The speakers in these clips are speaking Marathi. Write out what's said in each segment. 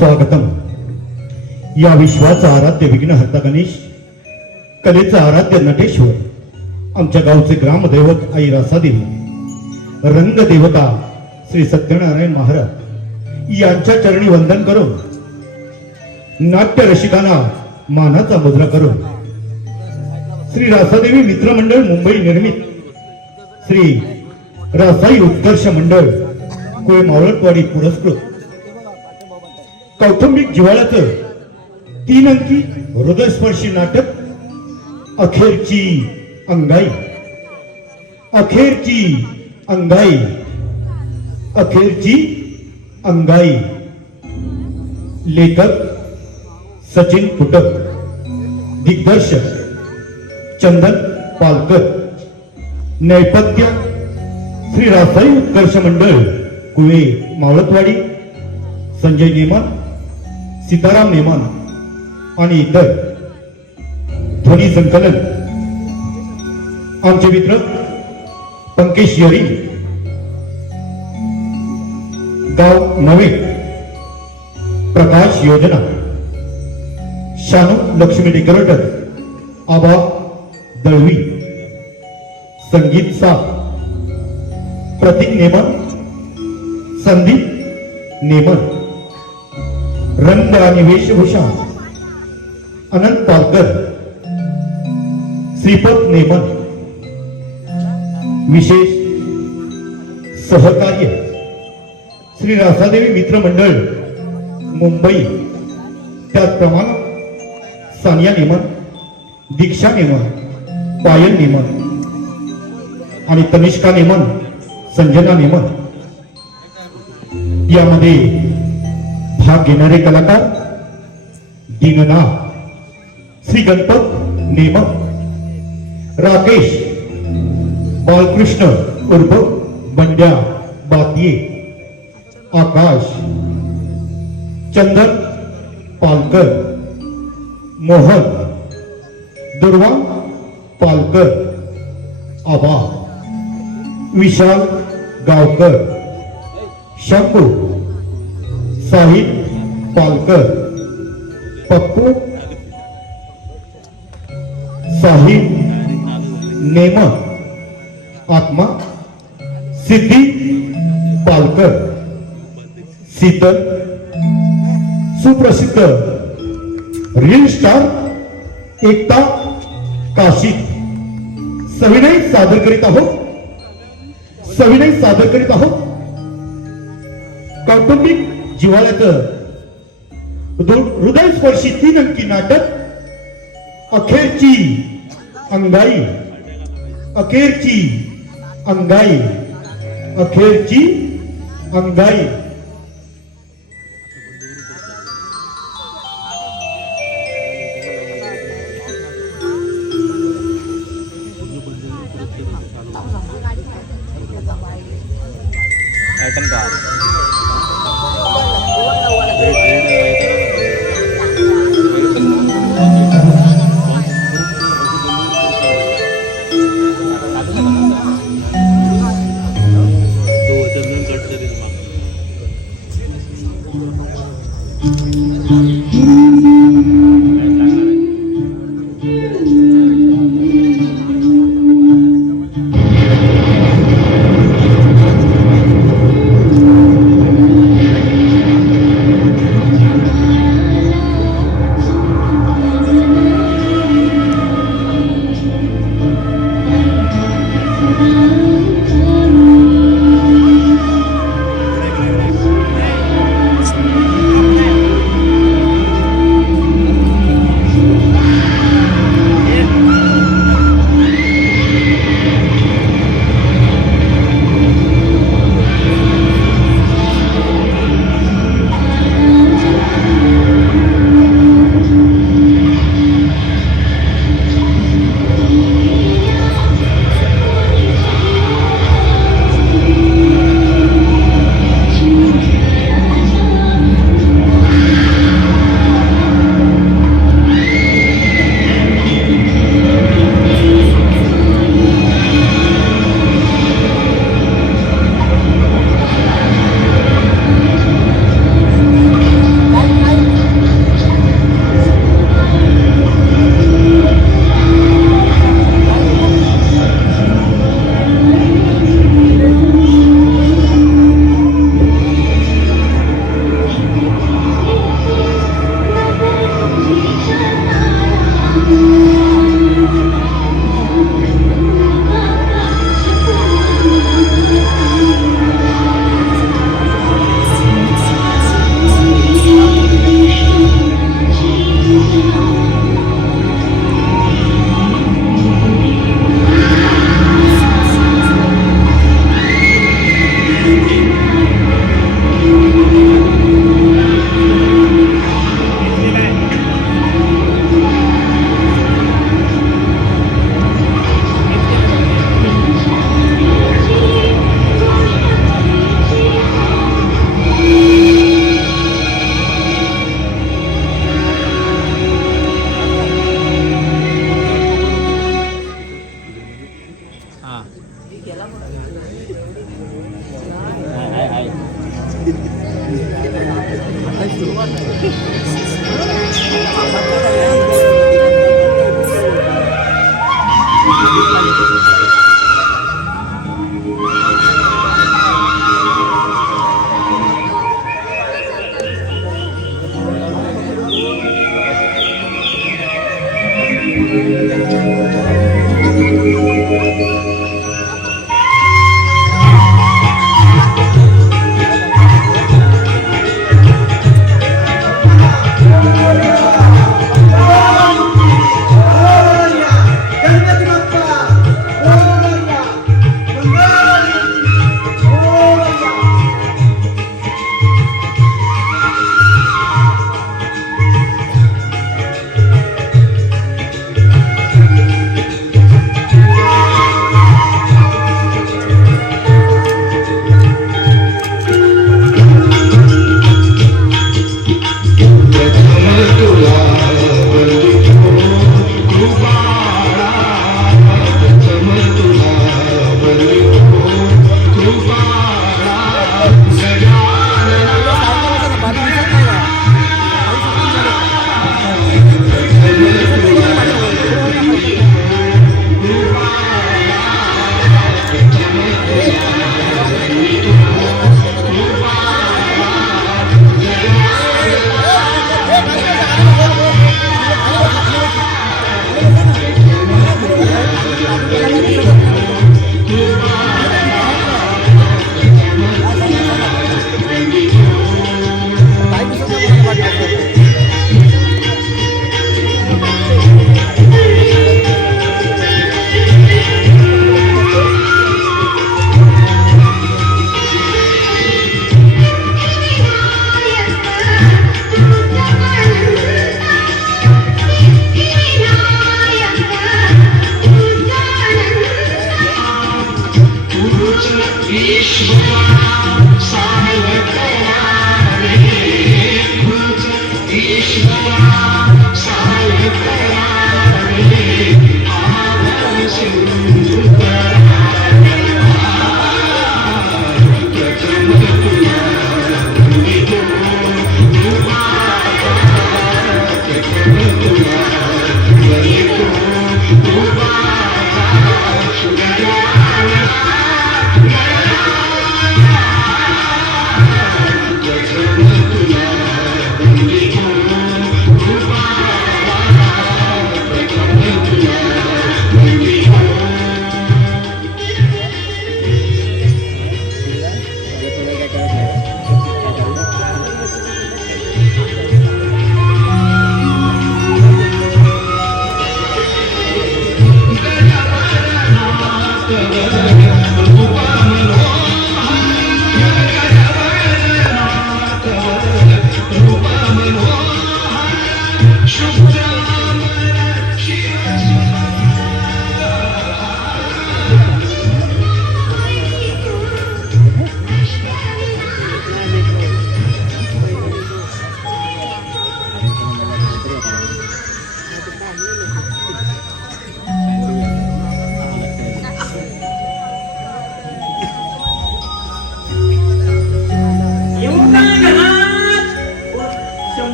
स्वागतम. या विश्वाचा आराध्य विघ्नहर्ता गणेश, कलेचा आराध्य नटेश्वर, आमच्या गावचे ग्रामदैवत आई रासादेवी, रंगदेवता श्री सत्यनारायण महाराज यांच्या चरणी वंदन करून नाट्य रसिकांना मानाचा मुद्रा करून श्री रासादेवी मित्रमंडळ मुंबई निर्मित श्री रासाई उत्कर्ष मंडळ कोय मावळटवाडी पुरस्कृत कौटुंबिक जिव्हाळ्याचं 3 अंकी हृदयस्पर्शी नाटक अखेरची अंगाई, अखेरची अंगाई, अखेरची अंगाई. लेखक सचिन फुटक, दिग्दर्शक चंदन पालकर, नैपथ्य श्री रासाई उत्कर्ष मंडळ कुळे मावळतवाडी, संजय नेमान, सीताराम नेमान आणि इतर. ध्वनी संकलन आमचे मित्र पंकेश यरी, गाव नवे, प्रकाश योजना, शानू लक्ष्मी डेकोरेटर, आबा दळवी, संगीत सा, प्रतीक नेमन, संदीप नेमन, रंग आणि वेशभूषा अनंत पालकर, श्रीपत नेमन. विशेष सहकार्य श्री रासादेवी मित्रमंडळ मुंबई, त्याचप्रमाणे सानिया नेमन, दीक्षा नेमन, पायल नेमन आणि तनिष्का नेमन, संजना नेमन. यामध्ये भाग घेणारे कलाकार दीननाथ, श्री गणपत नेमन, राकेश बालकृष्ण उर्फ बंड्या बातिये, आकाश, चंदन पालकर, मोहन, दुर्वा पालकर आबा, विशाल गावकर, शंभू साहिब पालकर, पप्पू साहिब नेमत, आत्मा सिद्धी पालकर, शीतल सुप्रसिद्ध रील स्टार एकता काशी सविनय सादर करीत आहोत. कौटुंबिक जिव्हाळ्याचं हृदयस्पर्शी 3 अंकी नाटक अखेरची अंगाई, अखेरची अंगाई.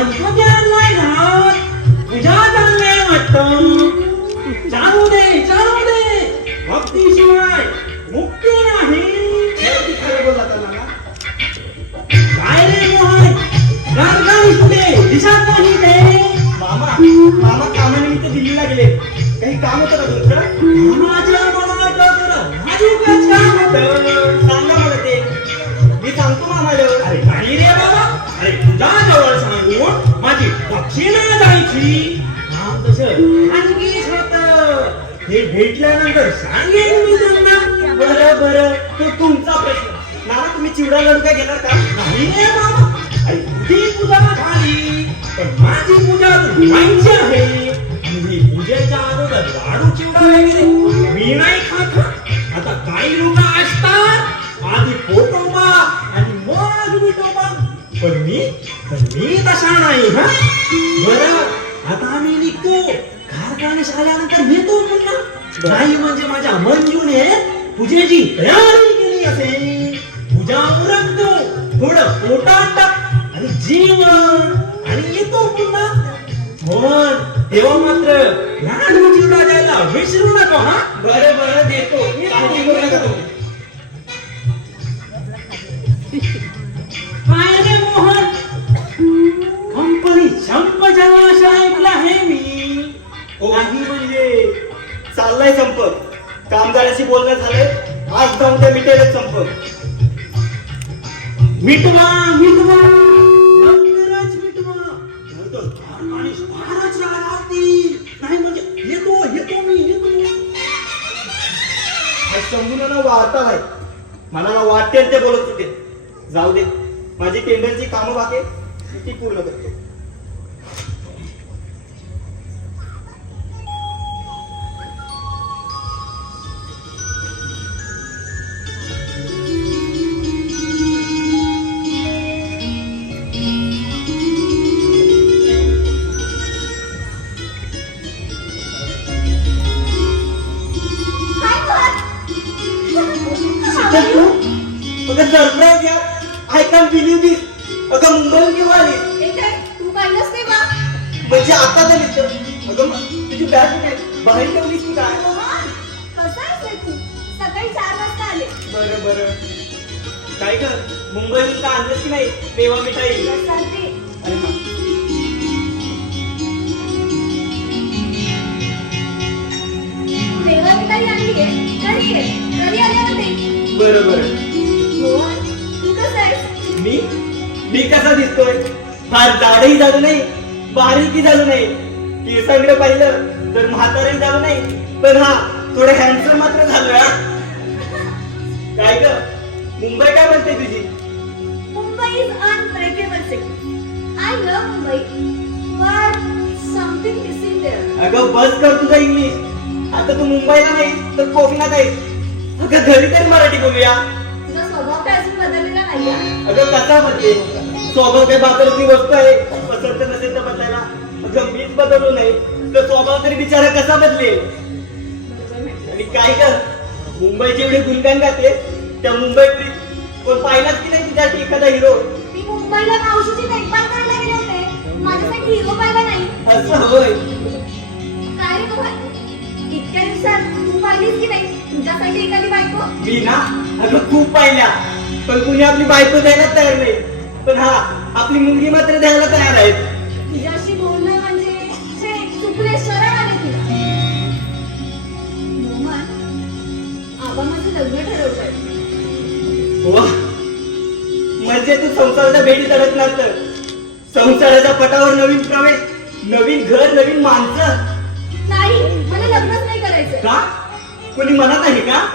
गणपती आणलाय घरात तुझ्या चांगले वाटत. चालू दे भक्तीशिवाय मुक्ती नाही. हे खरं बोलला का नाना? काय रे मोहन गारगार इथे दिसत नाही ते. मामा कामानिमित्त दिल्लीला गेले. काही काम होतं का तुमचं? माझ्या मनात माझी काम होतं. सांगा मला ते, मी सांगतो मामाला. अरे नाही रे बाबा, अरे तुझ्या जवळ सांगून माझी दक्षिणा जायची. नाव तसं आणखीच होत. हे भेटल्यानंतर सांगेन मी त्यांना. बरं तो तुमचा प्रश्न. नाना तुम्ही चिवडा लाडू काय घेणार का? नाही रे बाबा, अरे तुझी पूजा झाली पण माझी पूजा व्हायची आहे. मी पूजेच्या अगोदर लाडू चिवडा वगैरे मी नाही खात. आता काही लोक असतात आधी पोटोबा आणि मग विठोबा, पण मी तसा नाही. हा बरं, आता आम्ही निघतो. कारखान्यात आल्यानंतर येतो पुन्हा. नाही म्हणजे माझ्या मंजूने पूजेची तयारी केली असेल. पूजा उरकतो, थोडं पोटात टाक आणि जेवण आणि येतो पुन्हा. पण तेव्हा मात्र लाडू चिवडा द्यायला विसरू नका. हा बरं देतो. काळजी करू नका तुम्ही. काय रे मोहन, कंपनी संप झाला असं ऐकलं आहे मी. नाही म्हणजे चाललाय संप. कामगाराशी बोलणं झालंय. आज जाऊन ते मिटेलच संप. मिटवा लवकरच मिटवा. नाहीतर कारखाने फारच राहतील. नाही म्हणजे येतो मी. शंभूना वार्ता नाही. मनाला वाटेल ते बोलत होते. जाऊ दे, माझी टेंडरची कामं बाकी आहेत, ती पूर्ण करतो. सरप्राईज या. आय कॅन बिलीव्ह दिस. अगं मुंबईहून केव्हा आली? तू पाहिलंस ते बा म्हणजे आता झालीस. अगं तुझी बॅग कुठे आहे? बाहेर ठेवलीस की काय? कसं आहे तू सकाळी 4 वाजता आले. बरं काय कर, मुंबईहून का आणलंस की नाही तेव्हा मिठाई? सांगते अरे हा. तेव्हा मी काही आणली आहे. कधी आले ना ते. बरं मोहन तू कसं आहेस? मी कसा दिसतोय? फार जाडही झालो नाही, बारीकही झालो नाही, केसांकडे पाहिलं तर म्हातारही झालो नाही, पण हा थोडं हँडसम मात्र झालोय. काय ग, मुंबई काय म्हणते तुझी? Mumbai is unbreakable city. I love Mumbai but something missing there. अगं बस कर तुझा इंग्लिश. आता तू मुंबईला नाही तर कोकणात आहेस. अगं घरी तर मराठी बोलूया. तुझा स्वभाव काय अजून बदललेला नाही. अगं कसा म्हणजे? स्वभाव काय बाजाराची वस्तू आहे, पसंत नसेल तर बदलायला. अगं मीच बदललो नाही तर स्वभाव तरी बिचारा कसा बदलेल? आणि काय कर, मुंबईचे एवढे गुणगान गाते, त्या मुंबईत कोण पाहिलाच की नाही तिच्यासाठी एखादा हिरो? मी मुंबईला मावशीची देखभाल करायला गेले होते. माझ्यासाठी हिरो पाहिला नाही. असं होय. काय रे मोहन, इतक्या दिवसात तू पाहिलीस की नाही तुझ्यासाठी एखादी बायको? मी ना अगं खूप पाहिल्या, पण कुणी आपली बायको द्यायला तयार नाही. पण हा, आपली मुलगी मात्र द्यायला तयार आहे. तुझ्याशी बोलणं म्हणजे छे, चुकले शरण आले तुला. मोहन, आबा माझं लग्न ठरवलंय. वा, म्हणजे तू संसाराच्या भेटीत अडकणार तर? संसाराच्या पटावर नवीन प्रवेश, नवीन घर, नवीन माणसं? नाही, मला लग्नच नाही करायचं. का? कोणी म्हणत आहे का?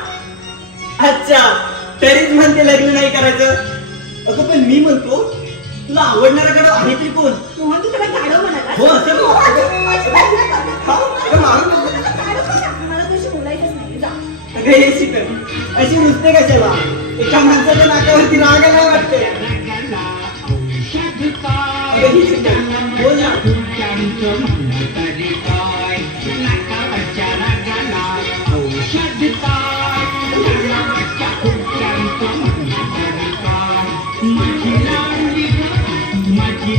अच्छा, तरीच म्हणते लग्न नाही करायचं. अगं पण मी म्हणतो, तुला आवडणारा गाडव आहे तरी कोण? मोहन तू त्याला गाढव म्हणाला. हो, असं बोल. हा, अगं मारू नको. मला तुझी बोलायचंच नाही. जा. अगं हे शिकन, अशी नुसते कशाला? एका माणसाच्या नाकावरती राग आला वाटते. अगं ही शिकन, बोल ना. माझी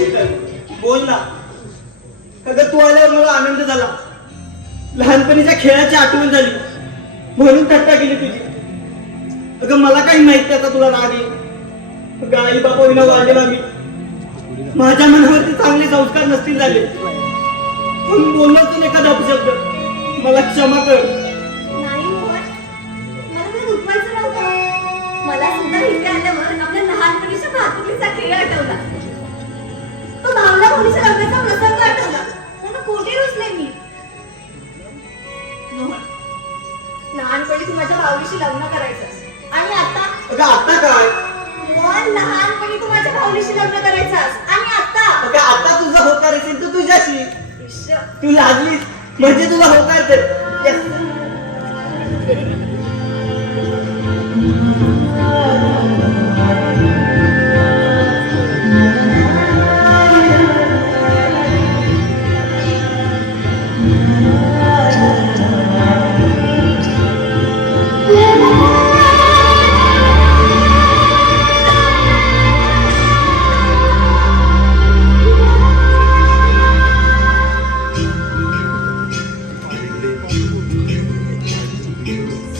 शीतल बोल ना. अगं तू आल्यावर मला आनंद झाला. लहानपणीच्या खेळाची आठवण झाली म्हणून थट्टा केली तुझी. अगं मला काही माहित त्याचा तुला राग येईल. अगं आई बाबा विना वाढलेला मी. माझ्या मनावरती चांगले संस्कार नसतील झाले म्हणून बोललो तू एखादा अपशब्द. मला क्षमा कर. नाही मोहन, मला ते दुखवायचं नव्हतं. मला सुद्धा इथे आल्यावर आपल्या लहानपणीच्या भातुकलीचा खेळ आठवला. तो भावना भाऊच्या लग्नाचा प्रसंग आठवला. त्यांना कोठे रुसले मी. मोहन, लहानपणी तू माझ्या भाऊलीशी लग्न करायचंस आणि आता अगं आता काय? मोहन, लहानपणी तू माझ्या भाऊलीशी लग्न करायचास आणि आता अगं आता तुझा होकार असेल तर तुझ्याशी. इश्श. तू लाजलीस म्हणजे तुला होकार तर. Yes.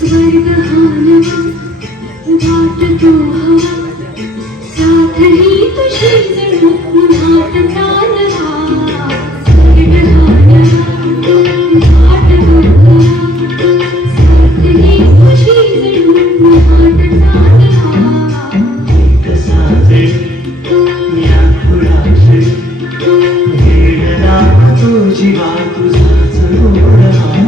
स्वर्ग वाटतो साथ ही तुझी जणू उन्हात तानवा. स्वर्ग वाटतो साथ ही तुझी जणू उन्हात तानवा. जीवा तुझाच रोडवा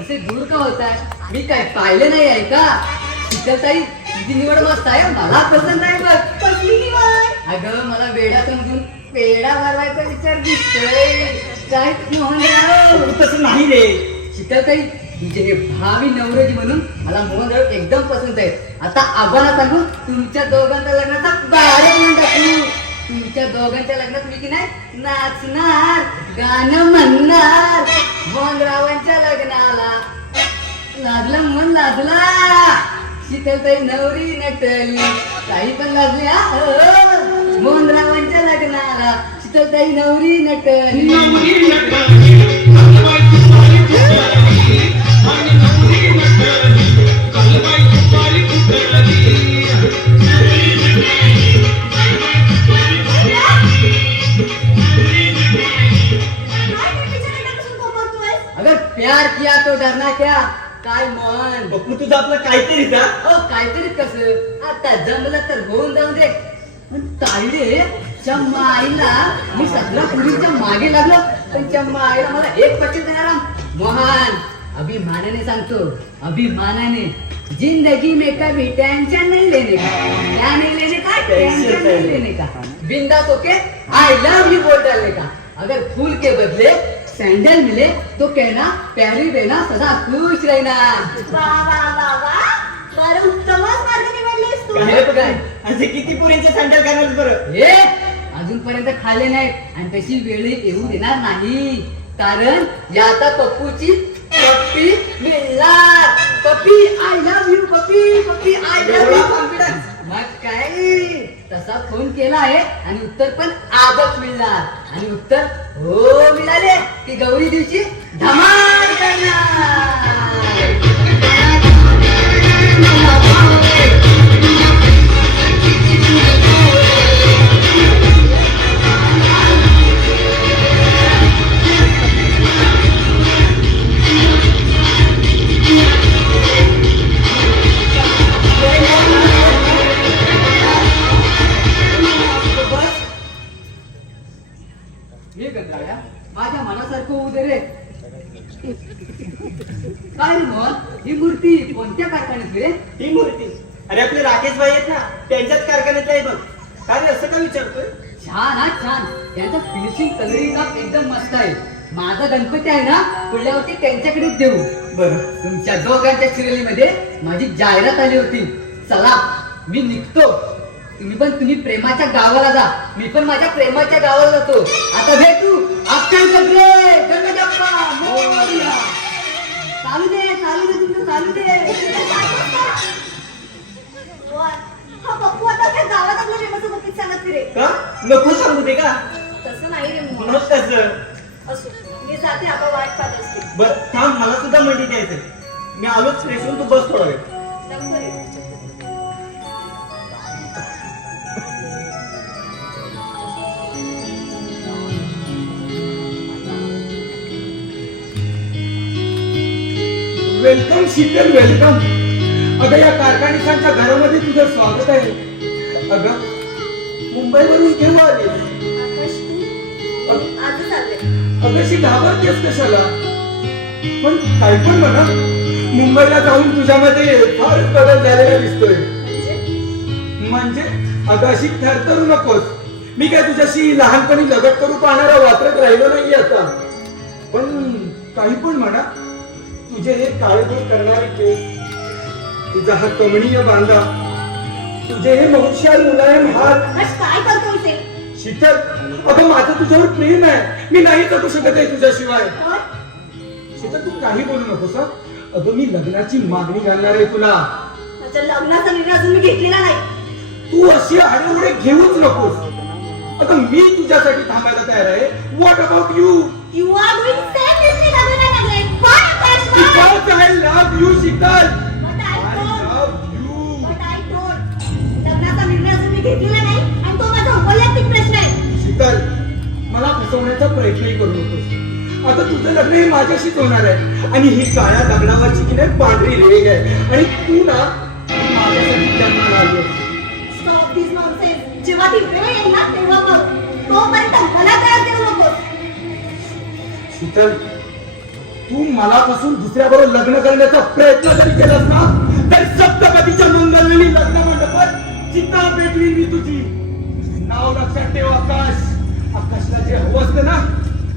असे दूर का होताय? मी काय पाहिले नाही आहे का? शीतलताई तुझी निवड मस्त आहे, मला पसंत आहे बघ. कसली निवड? अगं मला वेडा समजून पेढा भरवायचा विचार दिसतोय. काय मोहनराव? तसं नाही रे. शीतलताई तुझे हे भावी नवरोजी म्हणून मला मोहनराव एकदम पसंत आहे. आता आबाला सांगू तुमच्या दोघांच्या लग्नाचा बारा म्हणून टाकू. तुमच्या दोघांच्या लग्नात मी की नाही नाचणार, गाणं म्हणणार. मोहनरावांच्या लग्नाला लाजला मन लाजला. शीतलताई नवरी नटली, काही पण लाजली. मोहनरावांच्या लग्नाला शीतलताई नवरी नटली. अगर प्यार किया तो डरना क्या? काय मन बघू तुझं आपलं काहीतरी का? काहीतरी कसं आता जमलं तर होऊन जाऊ दे. पण ताईडे चम्मा आईला मी 17 पुरीच्या मागे लागलो, पण चम्मा आईला मला एक पट्टी देणार. मोहन अभिमानाने सांगतो, अभिमानाने. जिंदगी में कभी टेंशन नहीं लेने का. क्या नहीं लेने का? टेंशन नहीं लेने का. बिंदास होके आई लव यू बोल डालने का. अगर फूल के बदले सैंडल मिले तो कहना प्यारी बेना सदा खुश रहना. वा वा वा वा, बरं उत्तमच मार्ग निवडलेस तू. काय असे किती पुरींचे सँडल घालणार बरं? हे अजूनपर्यंत खाल्ले नाहीत आणि तशी वेळ येऊ देणार नाही. कारण याचा पप्पूची पप्पी मिळणार. पप्पी आय लव्ह यू, पप्पी पप्पी आय लव्ह एवढा यू. कॉन्फिडन्स? मग काय तसा फोन केला आहे आणि उत्तर पण आजच मिळणार आणि उत्तर हो मिळाले की गौरी दिवशी धमाल करणार. हे गंधाळ्या माझ्या मनासारखं होऊ दे रे. काय रे मोहन, ही मूर्ती कोणत्या कारखान्यात रे? ही मूर्ती अरे आपले राकेश भाई आहेत ना, त्यांच्याच कारखान्यात आहे बघ. काय रे असं का विचारतोय? छान हा छान. त्यांचं फिनिशिंग कलरिंग काम एकदम मस्त आहे. माझा गणपती आहे ना पुढल्या वर्षी त्यांच्याकडेच देऊ. बरं तुमच्या दोघांच्या सिरियलीमध्ये माझी जाहिरात आली होती. चला मी निघतो. तुम्ही प्रेमाच्या गावाला जा, मी पण माझ्या प्रेमाच्या गावाला जातो. आता भेटू. अक्कल गजरे गणपती बाप्पा मोरया. चालू दे तुमचं चालू दे. हा पप्पू आता त्या गावात आपल्या प्रेमाचं गुपित सांगत फिरे. का नको सांगू दे का? तसं नाही रे मोहन. मग कसं? असो मी जाते, आपण वाट पाहत असते. बर थांब, मला सुद्धा मंडी द्यायचंय. मी आलोच फ्रेश होऊन, तू बस थोडा वेळ. लवकर ये. Welcome Sheetal, welcome. अगं या कारखानिकांच्या घरामध्ये तुझं स्वागत आहे. अगं मुंबईवरून केव्हा आली? आकाश तू आजच आले. अगशी घाबरतेस कशाला? पण काय पण म्हणा, मुंबईला जाऊन तुझ्यामध्ये फारच बदल झालेला दिसतोय. म्हणजे अगं अशी थरथरू नकोस. मी काय तुझ्याशी लहानपणी लगट करू पाहणारा वात्रट राहिलो नाही आता. पण काही पण म्हणा, तुझे हे काळेभोर करणारे केस, तुझा हा कमणीय बांधा, तुझे हे मनुष्याल मुलायम हात. आकाश काय करतोय ते? शीतल, अगं माझं तुझ्यावर प्रेम आहे. मी नाही जगू शकत आहे तुझ्याशिवाय. होय? शीतल तू काही बोलू नकोस. अगं मी लग्नाची मागणी घालणार आहे तुला. माझ्या लग्नाचा निर्णय अजून मी घेतलेला नाही. तू अशी आडेवडे घेऊच नकोस. अगं मी तुझ्यासाठी थांबायला तयार आहे. What about you? You are doing same with me, लग्न नाही लागले. Why, Akash? Why? Because I love you, Sheetal. But I I don't. love you. But I don't. लग्नाचा निर्णय अजून मी घेतलेला नाही आणि तो माझा वैयक्तिक प्रश्न आहे. शीतल, मला फसवण्याचा प्रयत्नही करू नकोस. आता तुझं लग्न हे माझ्याशीच होणार आहे आणि ही काळ्या दगडावरची की नाही पांढरी रेग आहे आणि तू ना माझ्यासाठी जन्माला आली आहेस. Stop this nonsense. जेव्हा ती वेळ येईल ना तेव्हा बघ. तोपर्यंत मला त्रास देऊ नकोस. शीतल, तू मलापासून दुसऱ्याबरोबर लग्न करण्याचा प्रयत्न जरी केलास ना, तर सप्तपदीच्या मंगलवेळी लग्न मंडपात चिता पेटवी मी तुझी. नाव लक्षात ठेव आकाश. आकाशला जे हवं असतं ना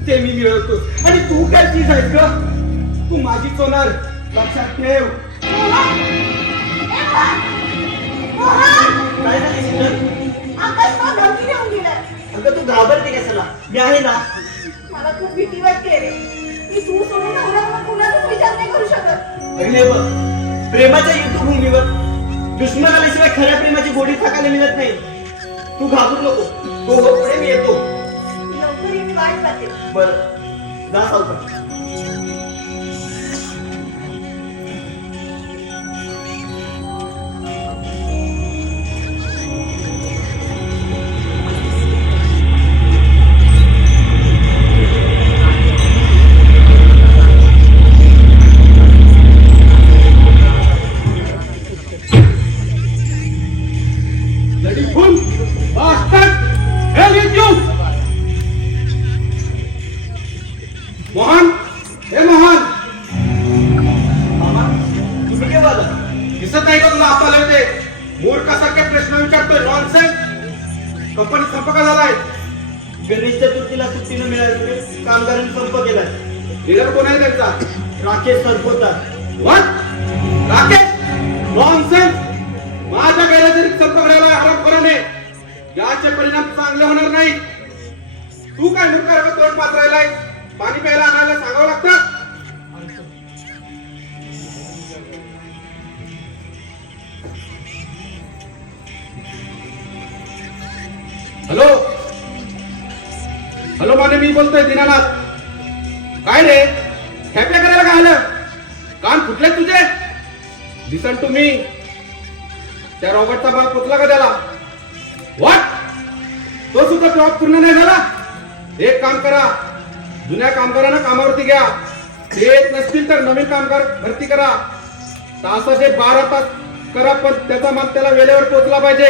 ते मी मिळवतो. आणि तू काय चीज आहेस ग? तू माझीच होणार, लक्षात ठेव. मोहन! ए मोहन! काय झालं शीतल? आकाश मला धमकी देऊन गेलाय. अगं तू घाबरते कशाला? मी आहे ना. मला खूप भीती वाटते रे. मी तू सोडून नवरा म्हणून कुणाचाच विचार नाही करू शकत. अरे बघ, प्रेमाच्या युद्धभूमीवर दुश्मन आल्याशिवाय खऱ्या प्रेमाची गोडी टाकायला मिळत नाही. तू घाबरू नको. तो हो पुढे, मी येतो. लवकर ये, मी वाट पाहते. बर जा सावकाश. मोहन, हे मोहन, मामा तुम्ही केव्हा आला? दिसत नाही का तुला आता ते मूर्खासारखे प्रश्न विचारतोय? नॉनसेन्स. कंपनी संप का झालाय? गणेश चतुर्थीला सुट्टी न मिळाल्यामुळे कामगारांनी संप केलाय. लिडर कोण आहे त्यांचा? राकेश सरपोतदार. What? राकेश? नॉनसेन्स. माझ्या गैरहजेरीत संप करायला आराम कराने याचे परिणाम चांगले होणार नाही. तू काय मूर्खासारखं तोंड पात्रायलाय? पाणी प्यायला आणायला सांगावं लागतं. हॅलो हॅलो माने, मी बोलतोय दीनानाथ. काय रे खेप्या करायला काय आलं? कान फुटले तुझे? लिसन टू मी. त्या रॉबर्टचा माल पोचला का त्याला? व्हॉट? तो सुद्धा जॉब पूर्ण नाही झाला? एक काम करा, जुन्या कामगारांना कामावरती घ्या. ते येत नसतील तर नवीन कामगार भरती करा. तासाचे 12 तास करा, पण त्याचा माल त्याला वेळेवर पोहोचला पाहिजे.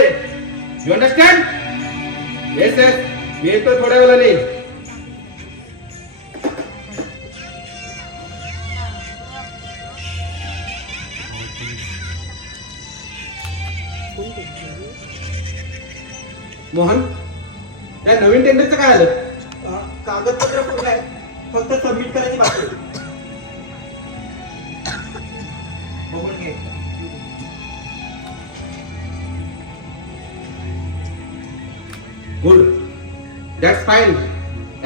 You understand? येस येस, मी येतो थोड्या वेळाने. मोहन, त्या नवीन टेंडरचं काय आलं? कागदपत्र पूर्ण आहे, फक्त सबमिट करायची बाकी आहे. बघून घे. Good, that's fine,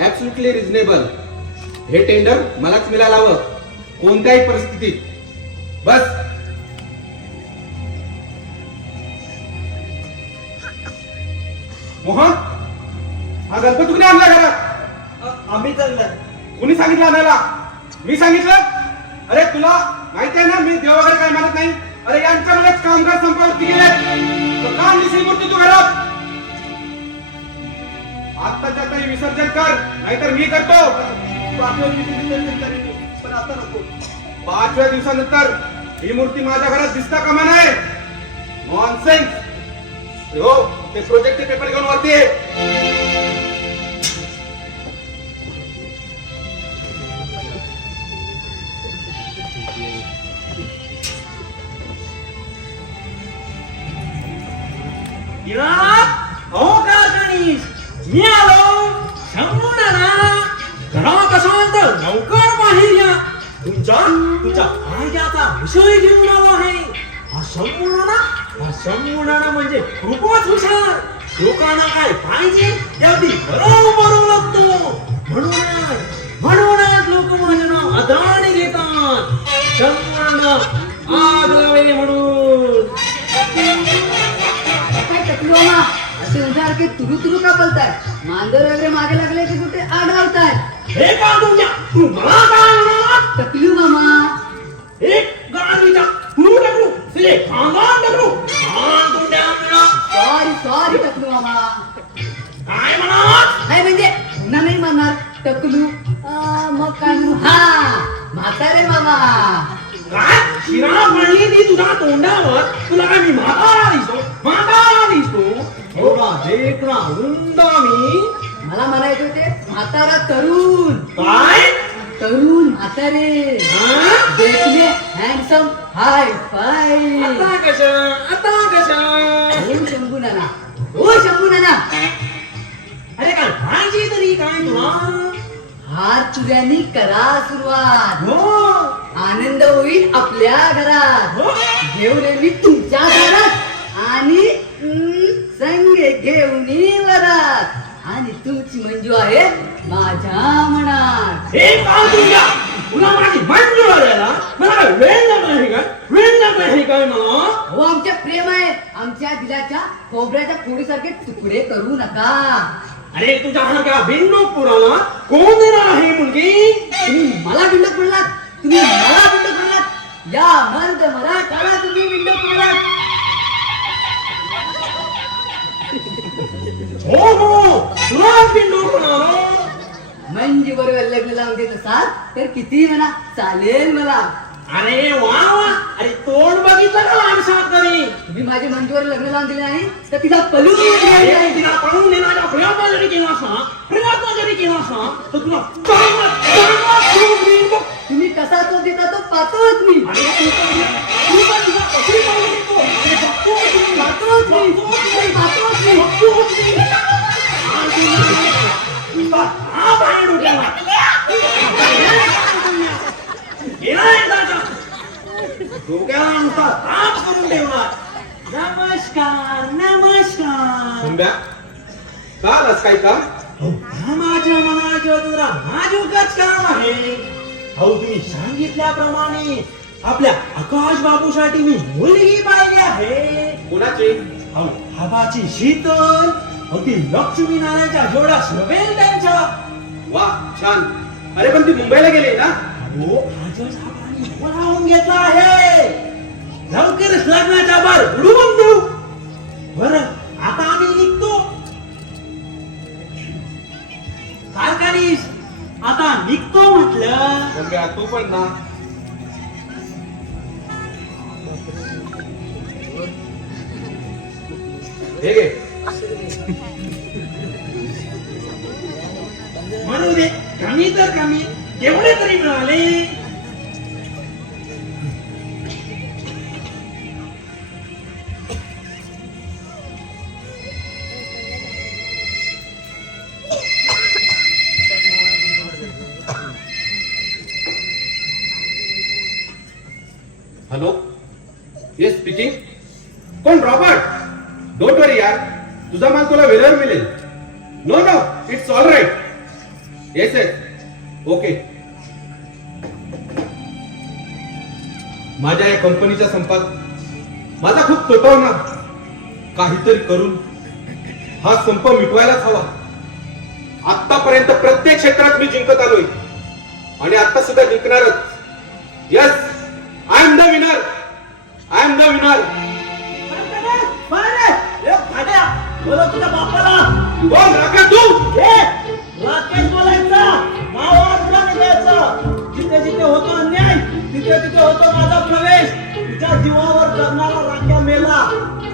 absolutely reasonable. हे टेंडर मलाच मिळायला हवं, कोणत्याही परिस्थितीत. बस. मोहन, हा गणपती कुणी आणला घरात? आम्हीच आणलं. कुणी सांगितलं आणायला? मी सांगितलं? अरे तुला माहिती आहे ना, मी देव वगैरे काही मानत नाही. अरे यांच्यामुळेच कामगार संपावरती गेले. तर का दिसेल मूर्ती तू घरात? आत्ताच्या तरी विसर्जन कर, नाहीतर मी करतो. 5व्या दिवशी विसर्जन करेन मी, पण आता नको. 5व्या दिवसानंतर ही मूर्ती माझ्या घरात दिसता कामा नये. नॉनसेन्स. हो, ते प्रोजेक्टचे पेपर घेऊन वरती ये. हो का गणेश, मी आलो. शंभूनाना, घरात असाल तर लवकर बाहेर या. तुमच्या फायद्याचा विषय घेऊन आलो आहे. हा शंभूनाना म्हणजे खूपच हुशार. लोकांना काय पाहिजे ते अगदी बरोबर लागतो. म्हणूनच लोक माझं नाव आदराने घेतात. शंभूनाना आग लावे म्हणून. काय टकलो मा, असे उदार की तुरु तुरु का बोलताय? मांजर वगैरे मागे लागले की कुठे आढळताय? हे का तुमच्या, तू मला काय म्हणाला? टकलू मामा, एक गाडीचा तू टकलू, तुझे खानदान टकलू. सॉरी टकलू मामा. काय म्हणाला? नाही म्हणजे पुन्हा नाही म्हणणार टकलू. मग काय म्हणू? हा, म्हातारे मामा. काय शिरा पडली ती तुझ्या तोंडावर? तुला काय मी म्हातारा दिसतो? थोडा देखना उंदा मी. मला म्हणायचे होते म्हातारा तरुण. काय? तरुण म्हातारे, हा? देखणे हँडसम हाय फाय. आता कशा? हो शंभू नाना, हो शंभू नाना. अरे काय पाहिजे तरी काय तुला? हात चुऱ्यानी करा सुरुवात. हो आनंद होईल आपल्या घरात. हो. घेऊन येईल मी तुमच्या घरात आणि संग घेऊन वरात. आणि तुमची मंजू आहे माझ्या मनात. हे काम तुझ्या, तुला माझी मंजूर आलेला. मला काय वेळ लागला काय मला? हो आमच्या प्रेम आहे. आमच्या दिलाच्या खोबऱ्याच्या फोडीसारखे तुकडे करू नका. अरे तुझ्या बिंडूक पुराला कोण देणार आहे मुलगी? तुम्ही मला बिंडोक बोललात, तुम्ही मला बिंडोक बोललात. या मर्द मराठाला तुम्ही बिंडोक बोललात. हो तुलाच बिंडूक पुराला. मंजू बरोबर लग्न लावून देत असाल तर किती म्हणा, चालेल मला. अरे वा. अरे तोंड बघितलं का माणसात तरी? तुम्ही माझ्या मंजूवर लग्न लावून दिले नाही तर तिला पलून तिला पळून नेण्याचा प्रयत्न जरी केला असता तर तुला तुम्ही कसा तो देता तो पाहतोच मी. डोक्याला नुसता ताप करून ठेवणार. नमस्कार. का आलास काय का? अहो हा माझ्या मनाच्या तुला नाजूकच काम आहे. अहो तुम्ही सांगितल्याप्रमाणे आपल्या आकाश बाबूसाठी मी मुलगी पाहिली आहे. कोणाची? अहो आबाची शीतल, अहो ती लक्ष्मीनारायणच्या जोडा शोभेल त्यांच्या. वा छान. अरे पण ती मुंबईला गेली ना? हो आजच साहेबांनी बोलावून घेतला आहे. लवकरच लग्नाच्या बार उडवून देऊ. बरं आता आम्ही निघतो. काय करीस? आता निघतो म्हटलं. गंग्या, तू पण ना. हे घे. म्हणू दे, कमी तर कमी केवढे तरी मिळाले. Hello, yes speaking. कोण? रॉबर्ट. डोंट वरी यार, तुझा माल तुला वेळेवर मिळेल. No no, it's all right. Yes yes, okay. माझ्या या कंपनीच्या संपात माझा खूप तोटा होणार. काहीतरी करून हा संप मिटवायलाच हवा. आतापर्यंत प्रत्येक क्षेत्रात मी जिंकत आलोय आणि आता सुद्धा जिंकणारच. Yes, I am the winner. I am the winner. बोला तुझ्या बापाला. कोण? राकेश तू? राकेश बोलायचा. नावाला निघायचं. जिथे जिथे होतो अन्याय तिथे तिथे होतो माझा प्रवेश. तिच्या जीवावर करणारा राख्या मेला.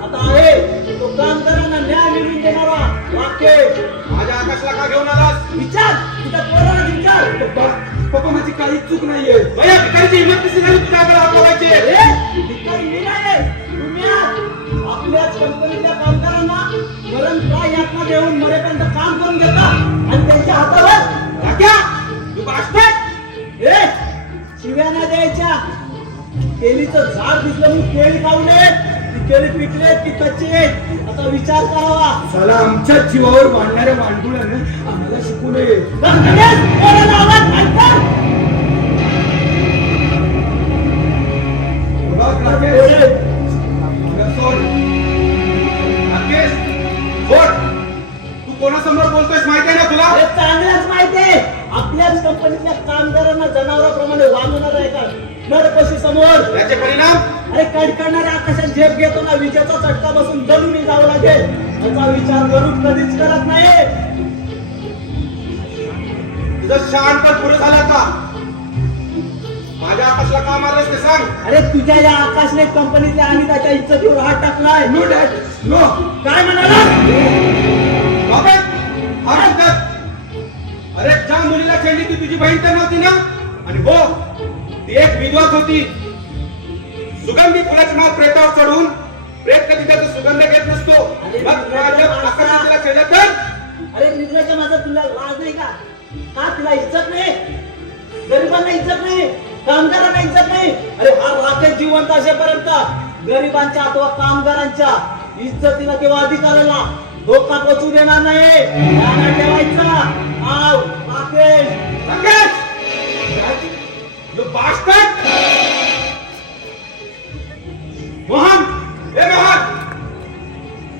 आता आहे तो कामगारांना न्याय मिळवून देणारा राकेश. माझ्या आकाशला का घेऊन आलास? विचार तुझ्या पोराला विचार. पप्पा माझी काहीच चूक नाहीये. भैया भिकारीची हिंमत कशी झाली तुझ्याकडे हात लावायची? भिकारी मी नाही, तुम्ही आहात. आपल्याच कंपनीतल्या कामगारांना मरण प्राय यातना देऊन मरेपर्यंत काम करून घेता आणि त्यांच्या हातावर राख्या, तू बास्टर्ड. शिव्या नाही द्यायच्या. केळीचं झाड दिसलं म्हणून केळी खाऊ नये. ती केळी पिकले की कच्चे आहेत. आता विचार करावा. चला, आमच्या जीवावर मांडणाऱ्या मांडुळ्याने आम्हाला शिकू नये. कोणाला आवाज ऐका. राकेश, सोड. तू कोणासमोर बोलतोयस माहिती आहे ना तुला? अरे चांगलंच माहितीये. आपल्याच कंपनीतल्या कामगारांना जनावरांप्रमाणे वागवणार आहे का नरपशी समोर. याचे परिणाम? अरे कडकडणाऱ्या आकाशात झेप घेतो ना, विजेचा चटका बसून जमिनी जावं लागेल. याचा विचार करून कधीच करत नाही. तुझं शांत पुरे झाला का? माझ्या आकाशला का मारलंस ते सांग. अरे तुझ्या या आकाशने कंपनीतल्या आणि त्याच्या इज्जतीवर हात टाकलाय. No dad, no. काय म्हणाला? रॉबर्ट, हा म्हणतात. अरे ज्या मुलीला खेळली ती तुझी बहीण तर नव्हती ना? आणि हो, ती एक विधवाच होती. सुगंधी फुलाची माळ प्रेतावर चढून प्रेत कधी त्याचा सुगंध घेत नसतो. मग आकाशाला तिला खेळलं तर? अरे मित्राच्या माझा तुला लाज नाही का? का तुला इज्जत नाही? गरिबांना इज्जत नाही, कामगारांना इज्जत नाही. अरे हा राकेश जिवंत असेपर्यंत गरिबांच्या अथवा कामगारांच्या इज्जतीला किंवा अधिकाराला धोका पोचू देणार नाही. ध्यानात ठेवायचा. आव राकेश. Rakesh, you bastard! मोहन, हे मोहन,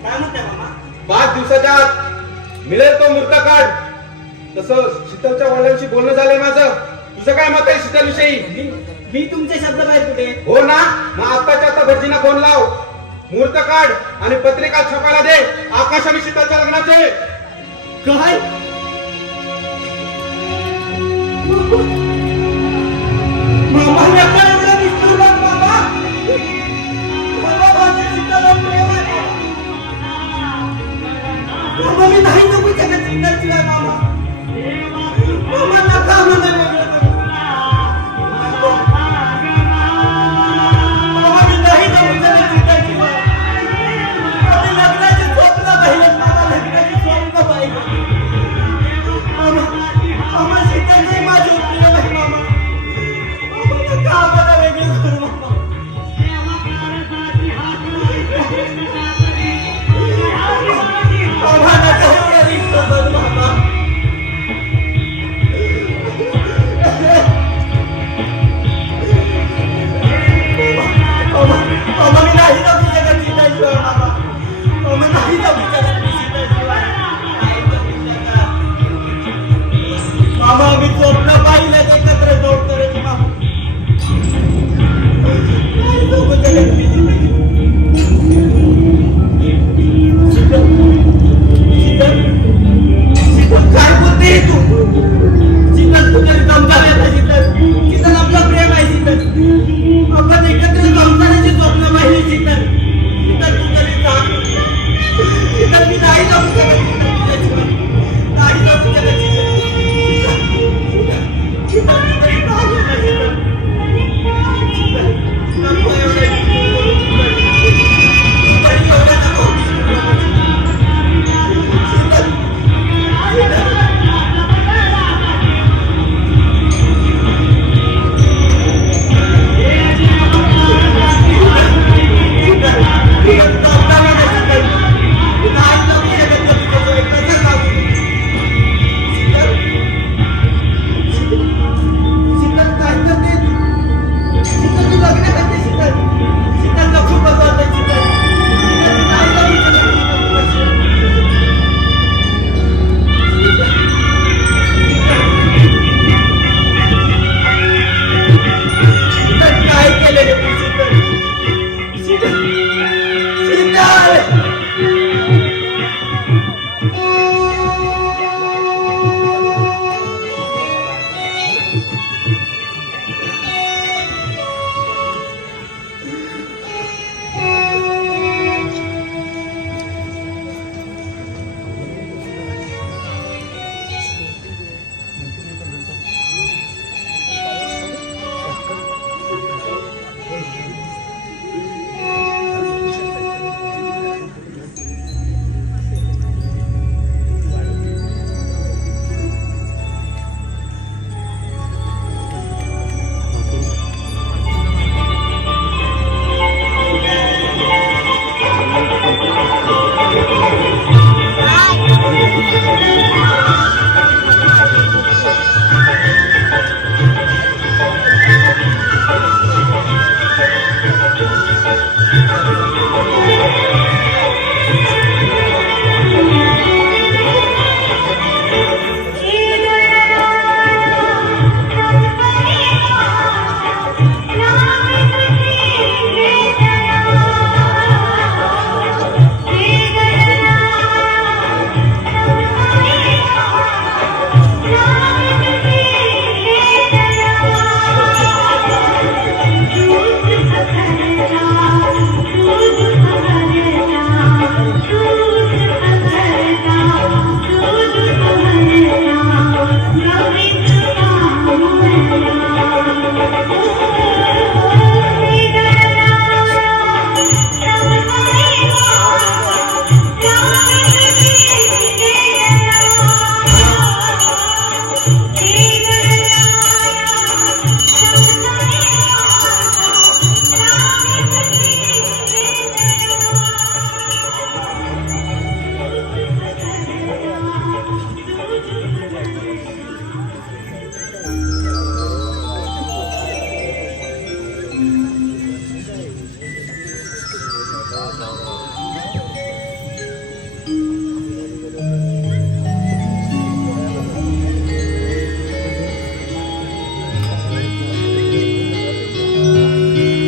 काय म्हणताय मामा? 5 दिवसाच्या आत मिळेल तो मूर्त काढ. तसं शीतलच्या वडिलांशी बोलणं झालंय माझं. तुझं काय मत आहे शीतल विषयी? मी तुमचे शब्द पाहिजे कुठे? हो ना, मग आत्ताच्या आता भटजींना फोन लाव. मुहूर्त काढ आणि पत्रिका छापायला दे आकाश आणि शीतलच्या लग्नाचे. काय? मामा नका एवढं विसरू नका मामा. मामा माझ्या शीतलवर प्रेम आहे. मामा मी नाही नको जगात शीतलशिवाय मामा. मामा नका मला वेगळं करू. मामा मी नाही नको जगात शीतलशिवाय. माझे लग्नाचे स्वप्न पाहिलं मामा, लग्नाचे स्वप्न पाहिलं. मामा मामा शीतलशिवाय माझं प्रेम आहे मामा. का मला वेगळं करू मामा. मामा नका एवढं रिक्त करू मामा.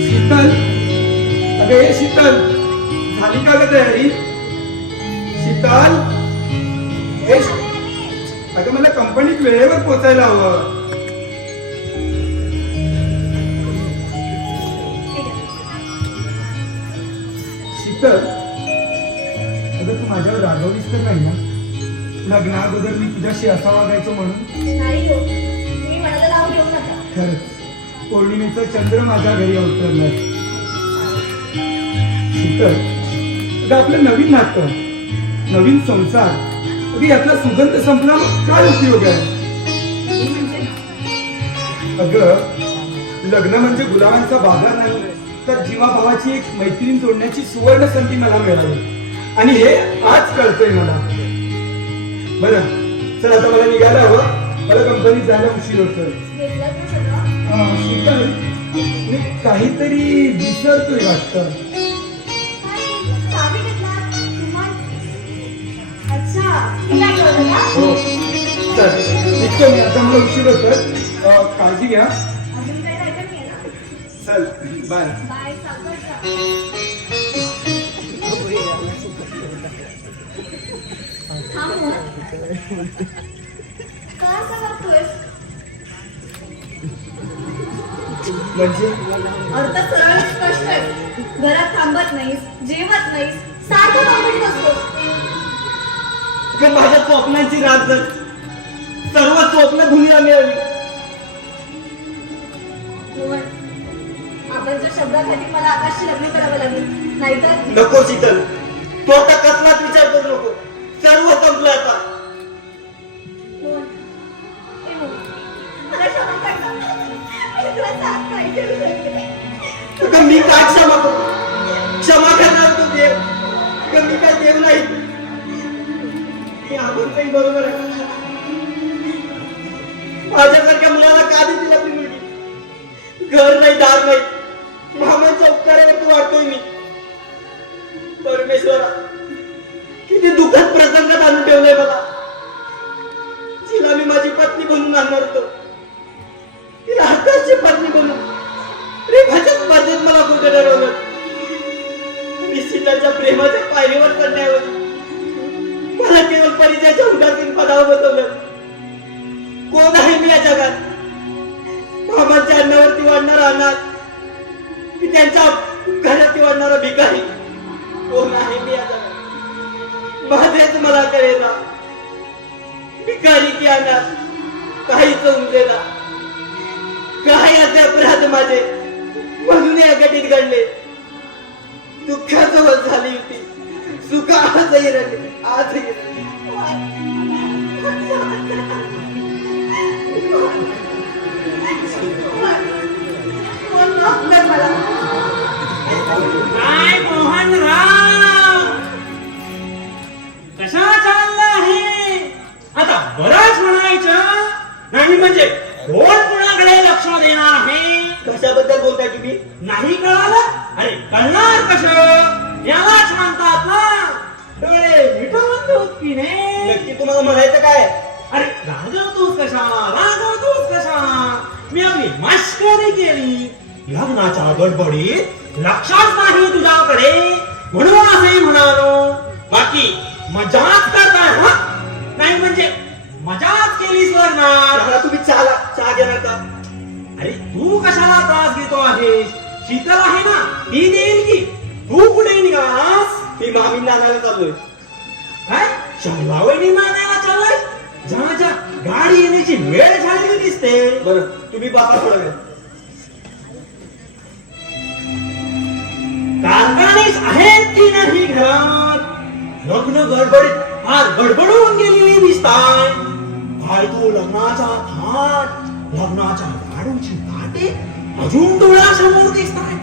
शीतल, अगं हे शीतल, झाली का ग तयारी? शीतल, हे अगं मला कंपनीत वेळेवर पोचायला हवं. शीतल, अगं तू माझ्यावर रागवलीस तर नाही ना? लग्नाअगोदर मी तुझ्याशी असा वागायचो म्हणून? नाही हो, मी मनाला लावून घेऊ नका. खरंच पौर्णिमेचा चंद्र माझ्या घरी अवतरलाय. शीतल, अगं आपलं नवीन नातं, नवीन संसार, अगं यातला सुगंध संपला काय उपयोग आहे? अगं लग्न म्हणजे गुलाबांचा बाजार नाही, तर जीवाभावाची एक मैत्रीण जोडण्याची सुवर्ण संधी मला मिळाली आणि हे आज कळतंय मला. बरं चल आता मला निघायला हवं, मला कंपनीत जायला उशीर होतोय. घेतलं तू सगळं? शीतल, मी काहीतरी विसरतोय वाटतं. चावी घेतला मग? अच्छा, तुला कळलं का? हो चल निघतो मी आता, मला उशीर होतोय. काळजी घ्या. अजून काही जायचं नाही ना? चल बाय. बाय, सावकाश जा. थांब हो. का असं करतोयस? म्हणजे अर्थ सरळ स्पष्ट आहे. घरात थांबत नाहीस, जेवत नाहीस, सारखं कंपनीत असतोस. अगं माझ्या स्वप्नांची रात जर सर्व स्वप्न धुनीला मिळाली. मोहन, आपण शब्दाखाली मला आकाशशी लग्न करावं लागेल, नाहीतर नको शीतल, तो आता कसलाच विचार करू नको. सर्व संपलं आता. मोहन, ए मोहन, मला क्षमा कर ना. मी तुला साथ नाही करू शकले. अगं मी काय क्षमा करू? क्षमा करणार तू देव? अगं मी काय देव नाही. मी आपण काही बरोबर आहे. माझ्यासारख्या मुलाला का देतील आपली मुलगी? घर नाही, दार नाही, मामाच्या उपकारावरती वाटतोय मी. परमेश्वरा, किती दुःखद प्रसंगात आणून ठेवलंय मला. तिला मी माझी पत्नी बनवून आणणार होतो, तिला हक्काची पत्नी बनवून प्रेमाच्या स्पर्धेत मला कुठे ठरवलं. मी सीताच्या प्रेमाच्या पायरीवर चढण्याऐवजी मला केवळ परिचयाच्या उदासीन पदावर बसवलं. कोण आहे मी या जगात? मामाच्या अन्नावरती वाढणारा अनाथ, की त्यांच्या घरात वाढणारा भिकारी? कोण आहे मी या जगात? माझेच मला कळेना. भिकारी की अनाथ, काहीच उमजेना. काय असे अपराध माझे म्हणून या घटीत घडले. दुःखाजवळ झाली होती, सुख आजही राहिले, आजही राहिले. मोहन, माफ कर मला. काय मोहनराव, कशा चालला आहे? म्हणजे कोण कुणाकडे लक्ष देणार आहे? कशाबद्दल बोलताय तुम्ही? नाही कळालं? अरे कळणार कसं? यालाच म्हणतात ना डोळे मिटवून दूध पिणे. नक्की तुम्हाला म्हणायचं काय? अरे रागवतोस कशा? मी आपली मस्करी केली. लग्नाच्या गडबडीत लक्षात नाही तुझ्याकडे म्हणून असे म्हणालो. बाकी मजाच करताय हा? नाही म्हणजे मजाच केलीस लग्नात. मला तुम्ही चहा घेणार का? अरे तू कशाला त्रास घेतो आहेस? शीतल आहे ना, ती देईल की. तू कुठे निघालास? मी मामी नानाला चाललोय. काय शंभरावणींना आणायला चाललाय? जा गाडी येण्याची वेळ झालेली दिसते. बरं तुम्ही बाबा थोडा वेळ. कारखानीस आहेत की नाही घरात? लग्न गडबडीत फार गडबडून गेलेली दिसताय. काय तो लग्नाचा थाट, लग्नाच्या लाडूची ताटे अजून डोळ्यासमोर दिसताय.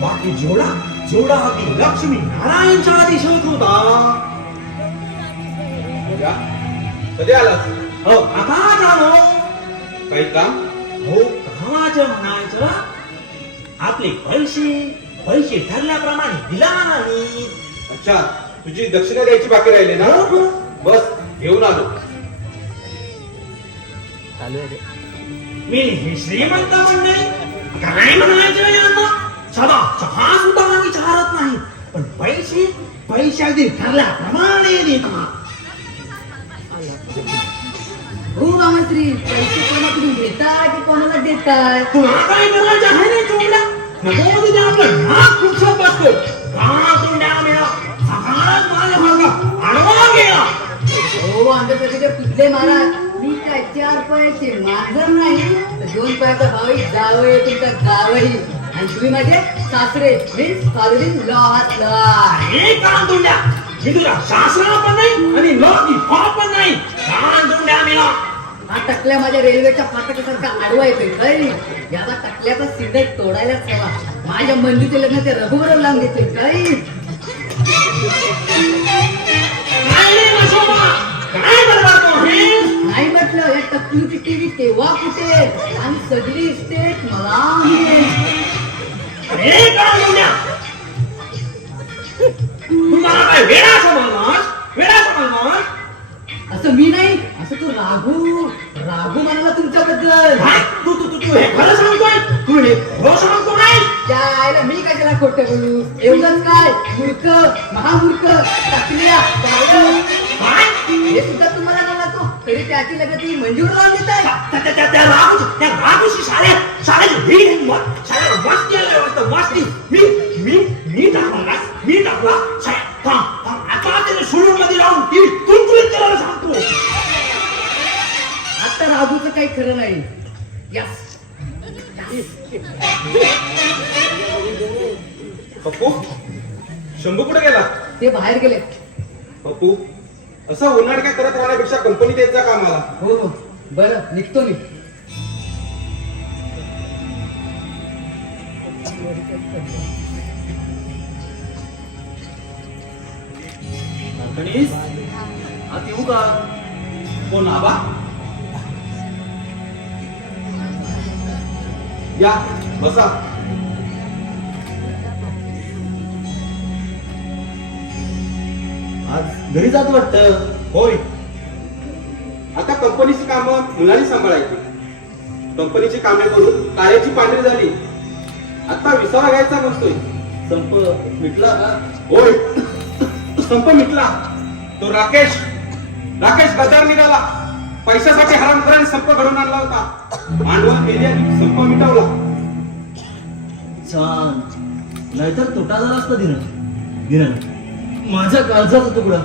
बाकी जोडा अगदी लक्ष्मी नारायणच्या दिसत होता. या, कधी आलास? हो आता झालो. काही काम? हो कामाचं म्हणायचं. आपले पैसे ठरल्याप्रमाणे दिला नाही. अच्छा, तुझी दक्षिणा द्यायची बाकी राहिली ना? बस घेऊन आलो. मी हे श्रीमंत मंडळी काय म्हणायचं यांना? साधा चहा सुद्धा विचारत नाही, पण पैसे अगदी ठरल्याप्रमाणे देतात. हो मामाश्री, पैसे कोणाकडून घेताय की कोणाला देताय? तुला काय करायचं आहे रे चोमड्या? नको तिथे आपलं नाक खुपसत बसतो. का तोंड्या मिळा सकाळच माझ्या भागा आडवा गेला. हो आंध्रप्रदेशचे पिछले महाराज, मी काय 4 पायाचे मांजर नाही, तर 2 पायाचा भाऊ जावई तुमचा गावही, आणि तुम्ही माझे सासरे मीन्स फादरिंग लॉ हातला. हे कान तोंड्या, मी तुला शासना पण नाही आणि लॉकी पण नाही. कान तोंड्या मिळा. हा टकल्या माझ्या रेल्वेच्या फाटकासारखा आडवा येतोय काय? याला टकल्याचा सिग्नल तोडायलाच हवा. माझ्या मंजूचे लग्न ते रघुवर लावून घेतोय काय? काय रे नशोबा? काय बडबडतो हे? नाही म्हटलं, या टकलूची टीव्ही तेव्हा कुठे आणि सगळी इस्टेट मला मिळेल. हे कान तोंड्या, तुम्हाला काय वेडा समजणार? असं मी नाही, असं तो राघू म्हणाला तुमच्याबद्दल. काय? तू हे खरं सांगतोय? तू हे खरं सांगतो नाही? त्या आईला मी कशाला खोटं बोलू? एवढंच काय, मूर्ख, महामूर्ख, टाकल्या, पागल. काय? हे सुद्धा तुम्हाला बोलतो, तरी त्याची लग्न तुम्ही मंजूर लावून देताय. त्या राघूची शाळेत शाळेला मस्ती आलाय वाटतं. मस्ती मी टाकला शाळेत. आता त्याने सोडून मध्ये लावून ती तुलतुलीत करायला सांगतो. आता राघूचं काही खरं नाही. यस पप्पू, शंभू कुठे गेला? ते बाहेर गेले. पप्पू, असं होणार काय करत राहण्यापेक्षा कंपनीत येत जा कामाला. हो हो, बरं निघतो मी. गणेश आत येऊ का? कोण आबा? या बसा. आज घरी जात वाटतं. होय, आता कंपनीची कामं मुलांनी सांभाळायची. कंपनीची कामे करून कार्याची पांढरी झाली. आता विसावा घ्यायचा म्हणतोय. संप मिटला का? होय, संप मिटला. तो राकेश गद्दार निघाला. पैशासाठी हरामखोराने संप घडवून आणला होता. भांडवल केली आणि संप मिटवला. छान, नाहीतर तोटा झाला असता दिना. माझ्या काळजाचा तुकडा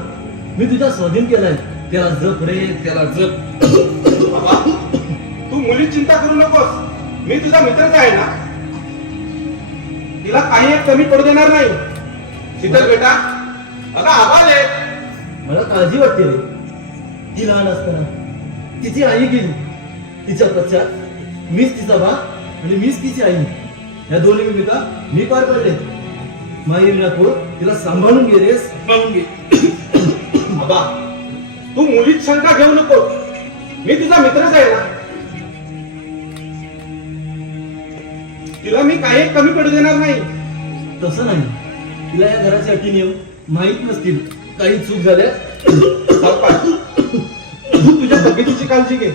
मी तुझ्या स्वाधीन केलाय. त्याला जप रे, त्याला जप. बाबा, तू मुली चिंता करू नकोस. मी तुझा मित्रच आहे ना. तिला काही एक कमी पडू देणार नाही. शीतल बेटा, अगं आबाले. मला काळजी वाटते रे. ती लहान असताना तिची आई गेली. तिच्या पश्चात मीच तिचा बाप आणि मीच तिची आई. या दोन्ही भूमिका मी पार पडले. माईला कोण तिला सांभाळून घे रे, सांभाळून घे. बाबा, तू मुलीत शंका घेऊ नको. मी तुझा मित्रच आहे ना. तिला मी काही कमी पडू देणार नाही. तसं नाही, तिला या घराचे अटी नियम माहीत नसतील. काही चूक झाल्यास सरपंच, तू तुझ्या तब्येतीची काळजी घे.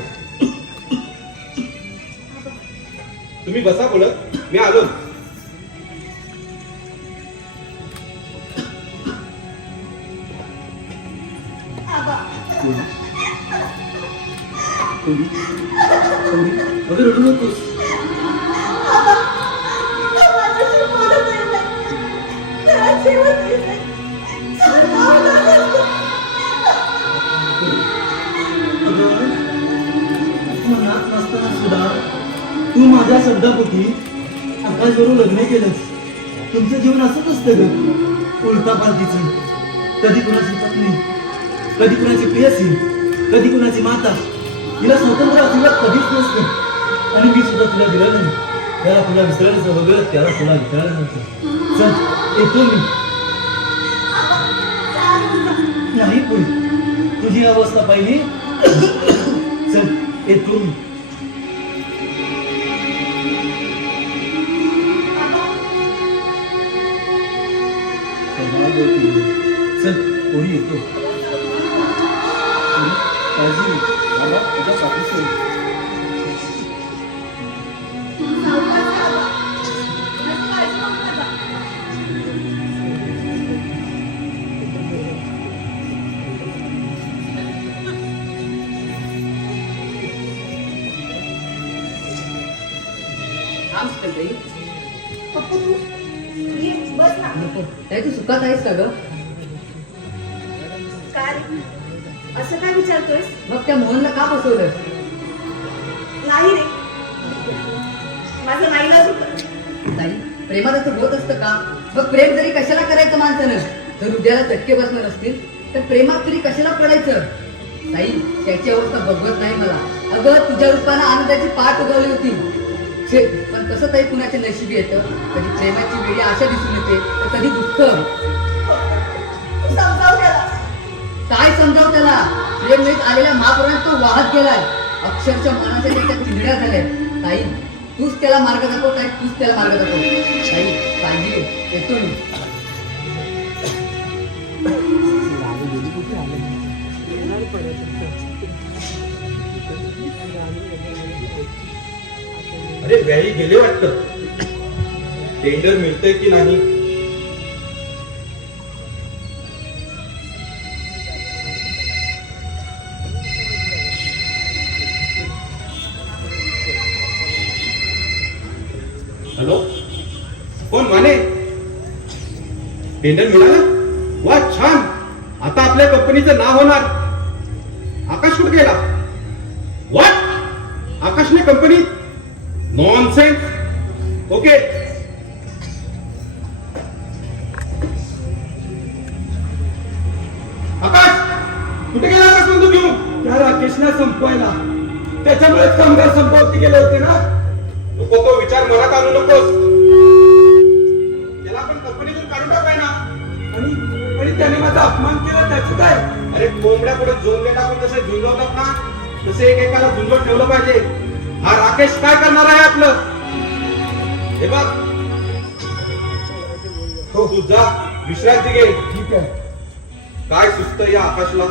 तुम्ही बसा बोलत, मी आलो. आबा अगं रडू नकोस. माझ्याशी बोलत नाही. घरात जेवत नाही. अगं, मनात नसताना सुद्धा तू माझ्या शब्दापोटी आकाशबरोबर लग्न केलंस. तुमचं जीवन असंच असतं ग, उलटा पालखीचं. कधी कुणाची पत्नी, कधी कुणाची प्रियसी, कधी कुणाची माता. तिला स्वतंत्र आशीर्वाद कधीच नसतं. आणि मी सुद्धा तुला दिलं नाही. त्याला तुला विसरायचं वगैरे, त्याला तुला विसरायला नव्हतं. चल येतो मी. नाही पुढे तुझी अवस्था पाहिली. चल येतो मी. चल पुढे येतो. काळजी घे. बाबा तुझ्या पाठीशी आहे. थांब ताई. पप्पू तू ये बस ना. नको ताई, तू सुखात आहेस का ग? काय असं काय विचारतोयस? मग त्या मोहनला का फसवलं? नाही रे, माझं नाईलाज होतं. ताई, प्रेमात असं होत असतं का? मग प्रेम जरी कशाला करायचं माणसानं? जर उद्याला चटके बसणार असतील तर प्रेमात तरी कशाला पडायचं? ताई, त्याची अवस्था बघवत नाही मला. अगं, तुझ्या रूपानं आनंदाची पाठ उगवली होती. छे, पण कसं ताई कुणाच्या नशिबी येतं? कधी प्रेमाची वेळी आशा दिसून येते तर कधी दुःख. समजाव त्याला. काय समजाव त्याला? प्रेम नदीत आलेल्या महापुरात तो वाहत गेलाय. अक्षरशः मनाच्या त्याच्या चिंधड्या झाल्या. ताई, तूच त्याला मार्ग दाखव. ताई, तूच त्याला मार्ग दाखव. ताई, काळजी घे. येतो मी. अरे व्याही गेले वाटतं. टेंडर मिळतंय की नाही? हॅलो, कोण माने? टेंडर मिळालं? वा छान. आता आपल्या कंपनीचं नाव होणार. आकाश कुठे गेला? व्हॉट? आकाशने कंपनीत? नॉनसेन्स. ओके. आकाश कुठे गेला? आकाश बंधू घेऊन त्या राकेशला संपवायला, त्याच्यामुळे कामगार संपवती गेले होते ना. नको तो विचार मनात आणू नकोस. त्याला पण कंपनीतून काढून टाकाय ना. आणि त्याने माझा अपमान केला, त्याचं काय? अरे कोंबड्या पुढे झोंबे टाकून जसे झुंजवतात ना, तसे एकेकाला झुंजवत ठेवलं पाहिजे. हा राकेश काय करणार आहे आपलं? हे बघ, हो तू जा विश्रांती घे. ठीक आहे. काय सुस्त या आकाशला.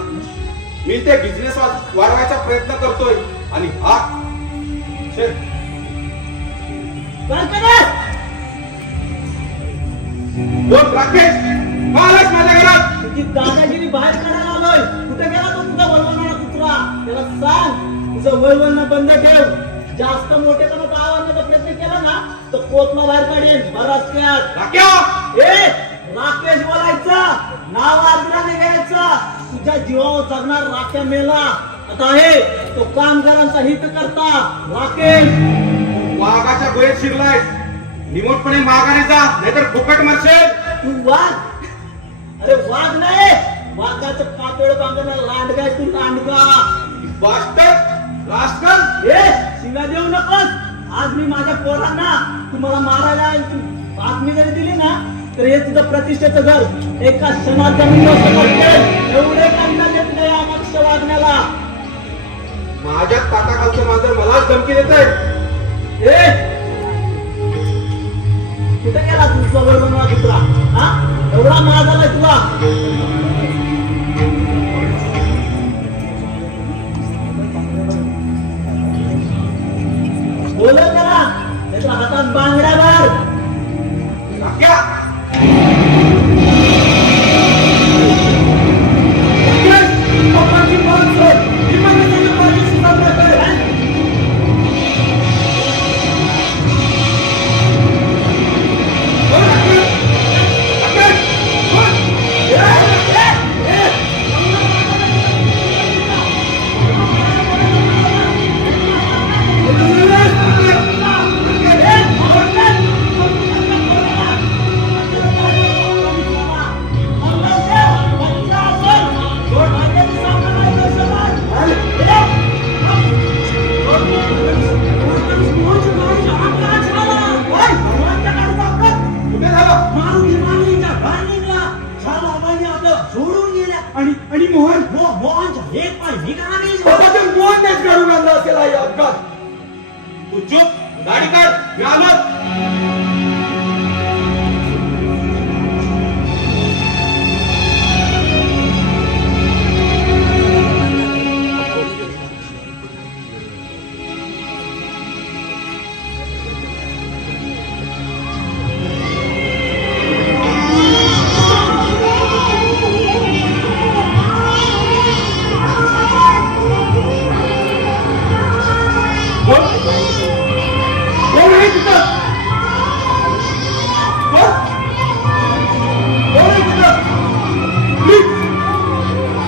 मी ते बिझनेस वाढवायचा प्रयत्न करतोय आणि हा छे. कोण राकेश? का आलास माझ्या घरात? दादागिरी बाहेर काढायला आलोय. कुठे गेला तो तुझा वळवणारा कुत्रा? त्याला सांग तुझं वळवणं बंद ठेव. जास्त मोठेपणाचा आवाज आणण्याचा प्रयत्न केला ना तर कोतमा बाहेर काढेल. बराच राक्या ए राकेश बोलायचा, नाव आग्राने घ्यायचा. तुझ्या जीवावर जगणार राख्या मेला. आता आहे तो कामगारांचा हित करता राकेश. वाघाच्या गोळ्यात शिरलाय. निमोटपणे माघारी जा, नाहीतर फुकट मरशील. तू वाघ? अरे वाघ नाही, वाघाचं कातळ बांधणार लांडगा. तू लांडगा बास्टर रास्कल. ए शिव्या देऊ नकोस. आज मी माझ्या पोरांना तुम्हाला मारायला बातमी जरी दिली ना तर हे तुझं प्रतिष्ठेचं घर एका क्षणात जमीन एवढे कांदा देत नाही अमक्ष वागण्याला. माझ्या ताटाखालचं माझं मलाच धमकी देत आहे. ए कुठे गेला तू सोबत बनवा कुत्रा हा एवढा मार झालाय तुला बोलत त्याला त्याच्या हातात बांगड्या भर नाक्या पप्पाची मान सोड ही माझ्या माझ्याशी सामना कर सोडून गेल्या आणि मोहन मोहनच्या एक पाय निघाला स्वतःचे मोहननेच काढून आणला असेल हा अपघात तू चुप गाडी काढ मी आलो कोण आहे तिथं कोण आहे तिथं प्लीज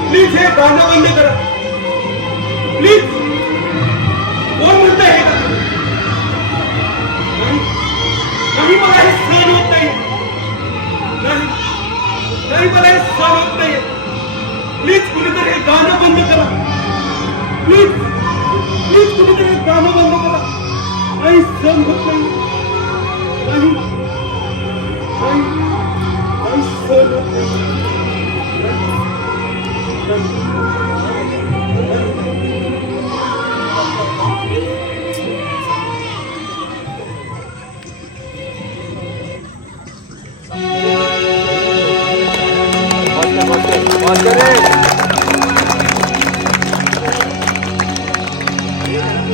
प्लीज हे गाणं बंद करा प्लीज कोण म्हणतंय हे गाणं? नाही मला हे सहन होत नाही नाही मला हे सहन होत नाही प्लीज कुणीतरी हे गाणं बंद करा प्लीज प्लीज कुणीतरी हे गाणं बंद करा नाही सहन होत नाही नाही नाही नाही सहन होत नाही